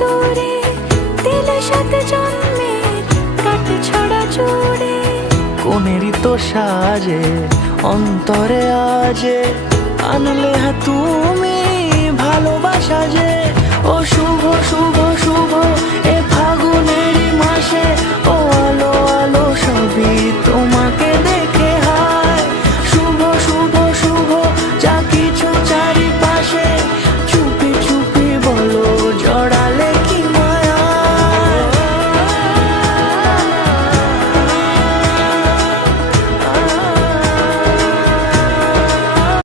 দূরে দিলে সাথে জন্মের কাট ছড়া জুড়ে। কোনেরই তো সাজে অন্তরে আজে আনলে তুমি ভালোবাসা যে। ও শুভ শুভ